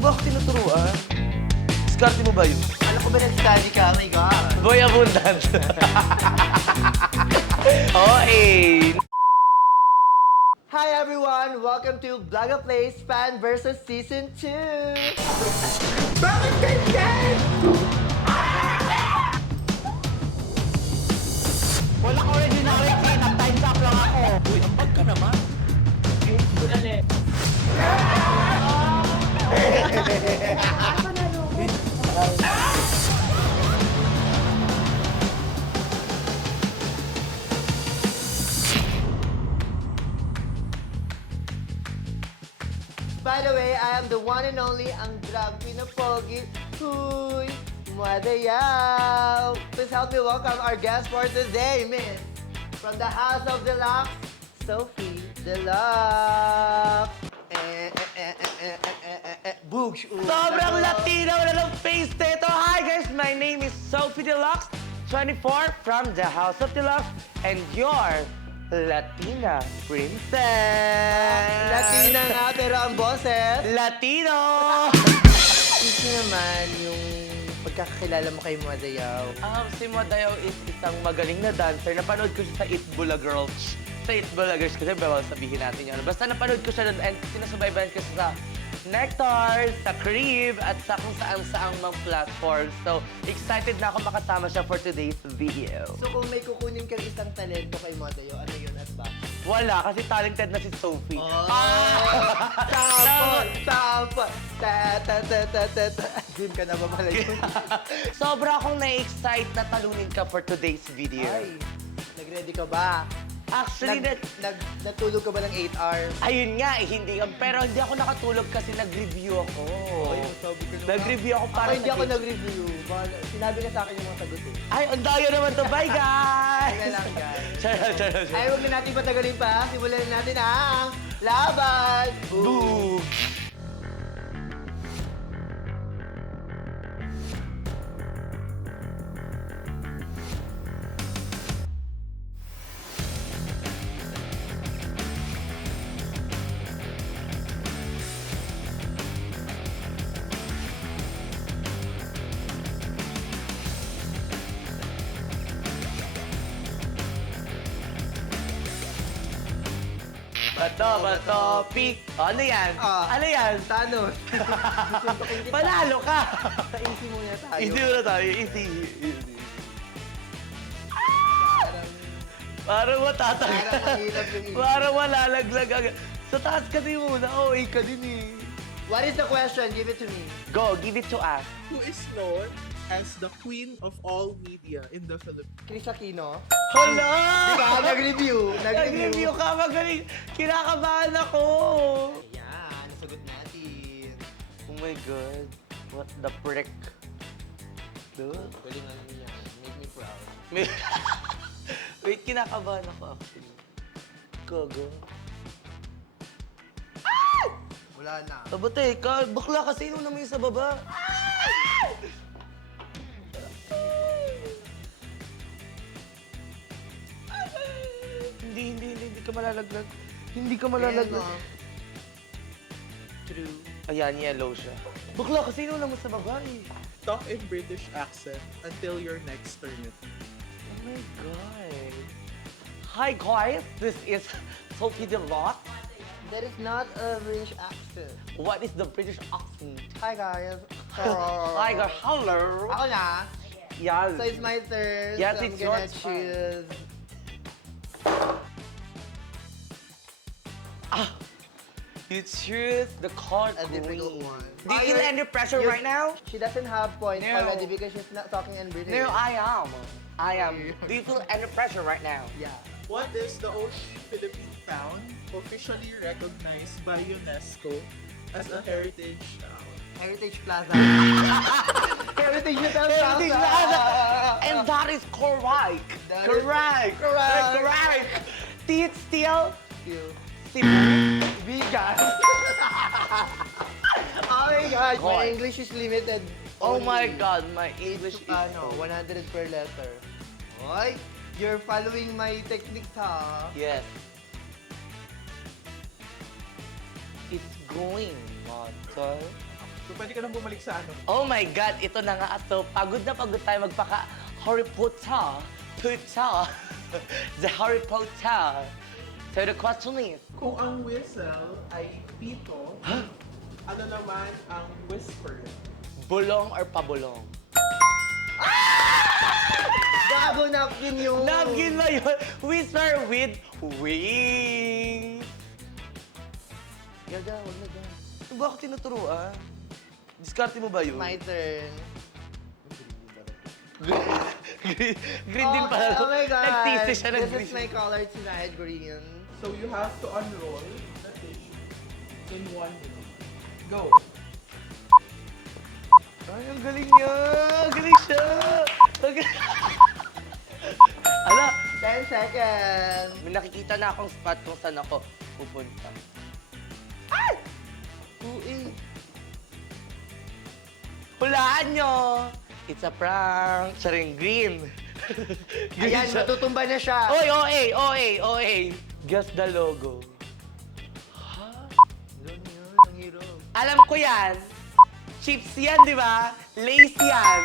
ba ako tinuturuan? Diskarte mo ba yun? Alam ko ba nag-study ka? Oh my God. Boy abundant. Okay. Hi everyone! Welcome to Vlogger Plays Fan vs. Season 2! Bakit ganyan? Walang original scene at time's up lang ako. Uy, ambag ka naman. By the way, I am the one and only ang drag queen na pogi. Huy! Madayaw! Please help me welcome our guest for today, Miss. From the House of Deluxe, Sophie Deluxe. Boogs! Sobrang Latino na ng face nito. Hi guys, my name is Sophie Deluxe, 24 from the House of Deluxe, and your Latina princess. Latina nga, pero ang boses. Latino! Easy naman yung pagkakakilala mo kay Madayaw. Si Madayaw is isang magaling na dancer. Napanood ko siya sa Itbula Girls. Sa Itbula Girls, kasi bawal sabihin natin yun. Basta napanood ko siya doon and sinasubaybayan ko siya sa Nectar, sa Crib, at sa kung saan-saang mga platform. So, excited na ako makasama siya for today's video. So kung may kukunin kang isang talento kay Madayaw, ano yun at ba? Wala, kasi talented na si Sophie. Sample! Sample! Ta-ta-ta-ta-ta-ta. Game ka na ba pala yun? Sobra akong na-excite na talunin ka for today's video. Ay, nag-ready ka ba? Actually, Natulog ka ba ng 8 hours? ayun nga, hindi ka. Pero hindi ako nakatulog kasi nag-review ako. sabi ko naman. Nag-review ako para Ako hindi sa ako game. nag-review. Sinabi na sa akin yung mga sagot eh. Ay, ang dayo naman to. Bye, guys! Teka lang, guys. Charot. Ay, huwag na natin patagalin pa. Simulan na natin ang laban! Boom! Bato, pick. Ano yan? Ano yan? Thanos. Susuntokin kita. Panalo ka! Sa easy muna tayo. Easy muna tayo. Easy. Parang matatag. Parang mahirap yung easy. Parang malalaglag agad. Sa taas ka din muna. OA ka din eh. What is the question? Give it to me. Go, give it to us. Who is known as the queen of all media in the Philippines? Chris Aquino. Hala! Diba? Nag-review. Nag-review ka, magaling. Kinakabahan ako. Ayan, nasagot natin. Oh my God. What the frick? Dude. Galingan niya. Make me proud. Wait, kinakabahan ako actually. Gogo. Wala na. Tabate ka, bakla kasi nung naman yung sa baba. Hindi ka malalaglag. Hindi ka malalaglag. Ayan, True. Ayan, yellow siya. Bakla kasi nung naman sa baba eh. Talk in British accent until your next turn it. Oh my God. Hi guys, this is Sophie Deluxe. That is not a British accent. What is the British accent? Hi guys. Hi guys, hello. Ako na. Yes. So it's my turn. Yes, so it's I'm gonna yours. choose. You choose the card A difficult queen. one. Do you feel any pressure right now? She doesn't have points No. already because she's not talking in British. No, I am. Do you feel any pressure right now? Yeah. What is the old Philippine town officially recognized by UNESCO as a heritage town? Heritage Plaza. Heritage Plaza. Heritage Plaza. And that is correct. That is Correct. correct. Teeth still. Still. Cebu. Vegan. Oh my God, my God. English is limited. Oh my only. God, my English is... Ano, 100 per letter. Oy, you're following my techniques, ha? Yes. It's going, Mother. So, pwede ka nang bumalik sa ano. Oh my God, ito na nga. So, pagod na pagod tayo magpaka-Harry Potter. The Harry Potter. So, the question is, Kung ang whistle ay pito, ano naman ang whisper? bulong or pabulong? Gago, napkin yun. Napkin ba yun? Whisper with wings. Yaga, wag na dyan. Bakit tinuturuan? Diskarte mo ba yun? My turn. green, green din pala. Oh my God. Nagtisi siya ng This is green. my color tonight, green. So, you have to unroll the tissue in 1 minute. Go! Ay, ang galing niya! Ang galing siya! Ang galing. Ala, 10 seconds. may nakikita na akong spot kung saan ako pupunta. Ay! Ui. Hulaan nyo! It's a prank! Siya rin green. Green Ayan, siya. matutumba na siya. Oy, OA! Guess the logo. Ganyan, ang hirap. Alam ko yan. Chips yan, di ba? Lace yan.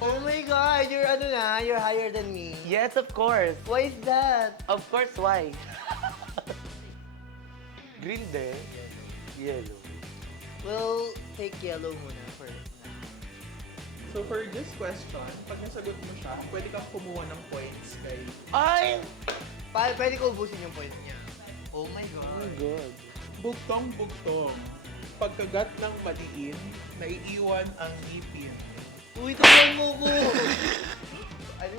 Oh my God, you're ano na, you're higher than me. Yes, of course. Why is that? Of course, why? Green din. Yellow. We'll take yellow muna first. So, for this question, pag nasagot mo siya, pwede kang kumuha ng points kay... Ay! Pwede ko ubusin yung point niya. Oh my Oh God. my God. Bugtong-bugtong. Pagkagat ng maliin, naiiwan ang ngipin. Uy, tulungan mo ko. Ano?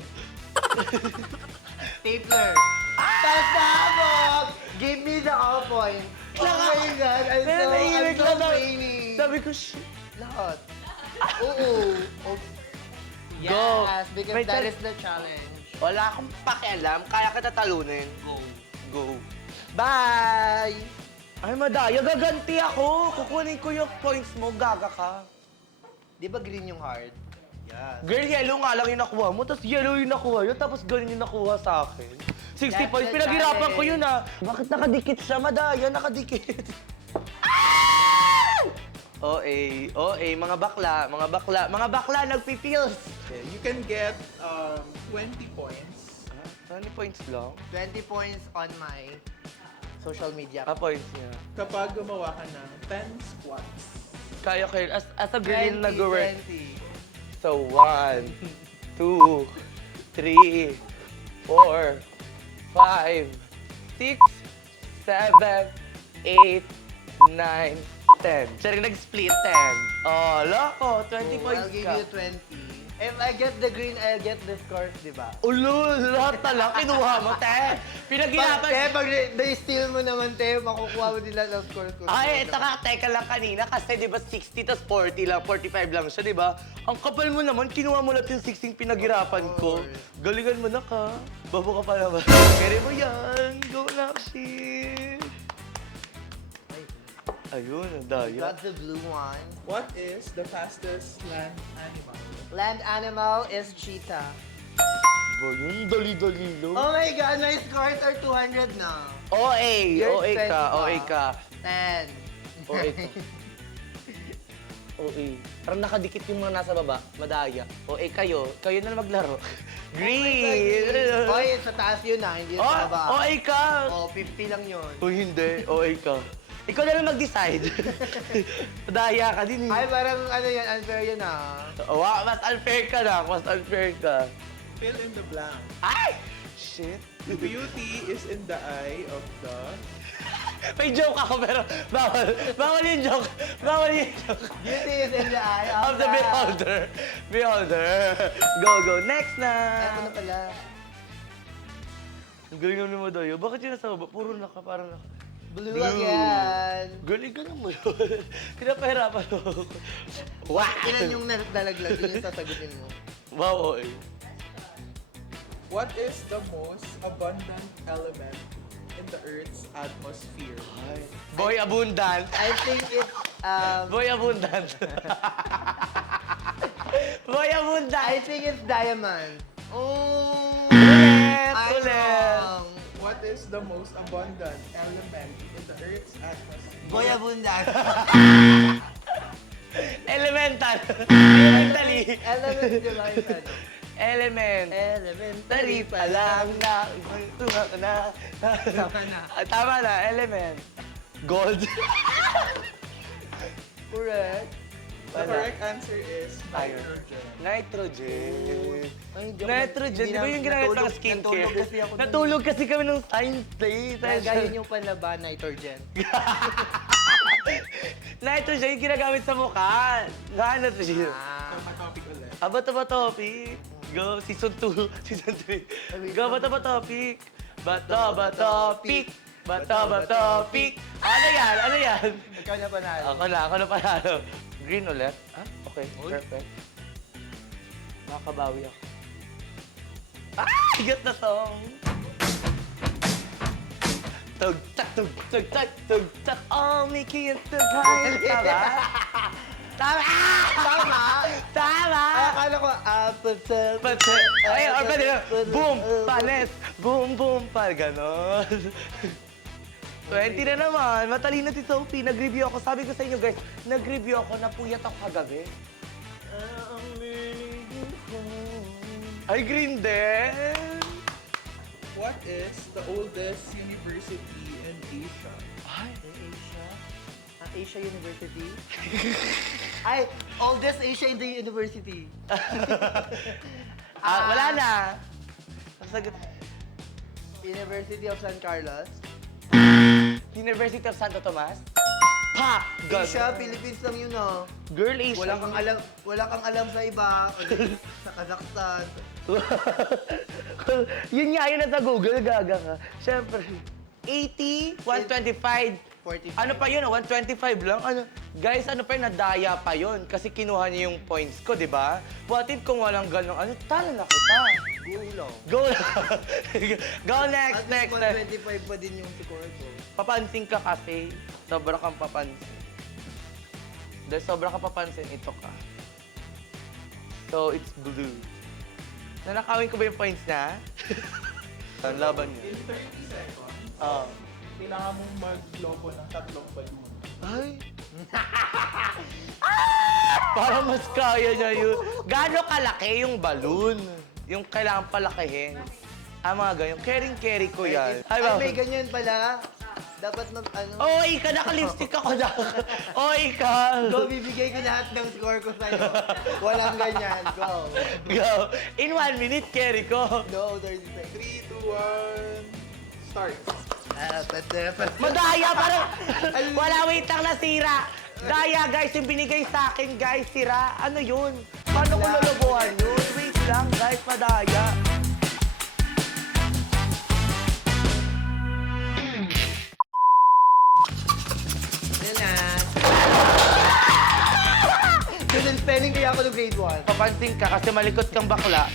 Stapler. Pasabog! Give me the all points. Oh my God, I'm Pero so naiinig lang ako. training. Sabi ko, shit. Lahat. Oo. Oh. Go. Yes, because May that tal- is the challenge. Wala akong pakialam. Kaya kita talunin. Go. Go. Bye! Ay, madaya. Gaganti ako. Kukunin ko yung points mo. Gaga ka. Di ba green yung hard? Yes. Girl, yellow nga lang yung nakuha mo. Tapos yellow yung nakuha yun. Tapos ganun yung nakuha sa akin. 60 That's points. the Pinaghirapan ko challenge. yun ah. Bakit nakadikit siya? Madaya, nakadikit. OA, mga bakla, nagpipils. You can get 20 points. 20 points lang? 20 points on my social media. Points niya. Kapag gumawa ka ng 10 squats. Kaya kayo, as a green 20, nag-work. 20. So, 1, 2, 3, 4, 5, 6, 7, 8, 9, 10. Siya rin nag-split 10. Oh, loko, 20 Oh, points I'll give ka. you 20. If I get the green, I'll get the scores, di ba? Ulo, lahat na lang, kinuha mo, te. Pinaghirapan. Pag na-steal mo naman, te, makukuha mo nila ng scores ko. Ay, teka lang kanina kasi di ba 60 tas 40 lang, 45 lang siya, di ba? Ang kapal mo naman, kinuha mo lahat yung 16 pinaghirapan ko. Galingan mo na ka. Babo ka pa naman. Kere mo yan. Go, Nakshi. Ayun, ang daya. Got the blue one. What is the fastest land animal? Land animal is cheetah. Ba yun? Dali-dali lang. Oh my God, my scores are 200 na. OA, You're OA ka, 20 OA ka. 10. OA ka. OA. Parang nakadikit yung mga nasa baba. Madaya. OA kayo. Kayo na maglaro. Green! Oy, sa taas yun na, hindi Oh, sa baba. OA ka! Oh, 50 lang yun. O hindi, OA ka. Ikaw na lang mag-decide. Madaya ka din. Ay, parang ano yan, unfair yun ah. Wow, mas unfair ka na. Mas unfair ka. Fill in the blank. Ay! Shit. The beauty is in the eye of the... May joke ako pero bawal. Bawal yung joke. Bawal yung joke. Beauty is in the eye Of the beholder. Beholder. Go. Next na. Ano na pala? Ang galing naman ni Madaya. Bakit yun nasa baba? Puro naka, parang naka. Blue again. Galing ka naman yun. Pinapahirapan ako. Wow! Ilan yung nalaglag, yun yung sasagutin mo. Wow, OA. What is the most abundant element in the Earth's atmosphere? Boy abundant. I think it's, Boy abundant. Boy abundant. I think it's diamond. Oh! Ulit! I'm Ulit! wrong. What What is the most abundant element in the Earth's atmosphere? Boy abundant. Elemental. Elementally. Element, di ba yung ano? Elementary pa lang na. Tama na. Tama na, element. Gold. Correct. The correct answer is nitrogen. Nitrogen. Ay, hindi ako- Nitrogen, di ba yung ginamit ng natulog skincare? kasi ako. Natulog kasi kami ng science day. Nagayon yung panlaba, nitrogen. Nitrogen yung ginagamit sa mukha. Nitrogen. So, topic ulit. Bato ba topic? Go, season 2, season 3. Go, bato ba topic? Bato ba topic? Bato ba topic? Ano yan? Ano yan? Ikaw na panalo. Ako na panalo. Green ulit? Ah, okay, perfect. Makakabawi ako. Ah! Get the song! Tug-tak, tug-tak, tug-tak, all Mickey and Tugay. Tama? Tama! Tama! Tama! Ay, akala ko, apple. Ay, or pwede na, boom, panes, boom, boom, pa, ganon. 20 na naman, matalino si Sophie. Nag-review ako, sabi ko sa inyo guys, nag-review ako, napuyat ako kagabi. Ay, green din! What is the oldest university in Asia? Ay, Asia? Asia University? Ay, oldest Asia in the university. wala na. Ang sagot, University of San Carlos. University of Santo Tomas? Pa! Asia, Philippines lang yun, oh. Girl, Asia. Wala kang alam sa iba. Sa Kazakhstan. Yun nga, yun nasa Google, gaga ka. Siyempre. 80, 125. 45. Ano pa yun? 125 lang? Ano? Guys, ano pa yun? Nadaya pa yun. Kasi kinuha niya yung points ko, di ba? What if kung walang ganong ano, talo na kita. Go lang. Go lang. Go next, At next. least 125 pa din yung score ko. Papansin ka kasi. Sobra kang papansin. Dahil sobra kang papansin, ito ka. So, it's blue. Nanakawin ko ba yung points na? Ang laban niya. In 30 seconds, Oo. kailangan mong maglobo ng 3 balloon. Ay! Para mas kaya niya yun. Gaano kalaki yung balloon? Yung kailangan palakihin. Mga ganyan. Caring-carry ko yan. Ay, ba? may ganyan pala. Dapat mag, ano. Oy, ka! Naka-lipstick ako na. Oy, ka! Go, bibigay ko lahat ng score ko sa'yo. Walang ganyan. Go. Go! In 1 minute, carry ko. No, 30 seconds. 3, 2, 1, start. Madaya, parang wala, wait lang, nasira. Daya, guys, yung binigay sa akin, guys, sira. Ano yun? Paano ko lulubuhan yun? Wait lang, guys, madaya. Yan na. Student spelling kaya ako ng grade 1. Papansin ka kasi malikot kang bakla.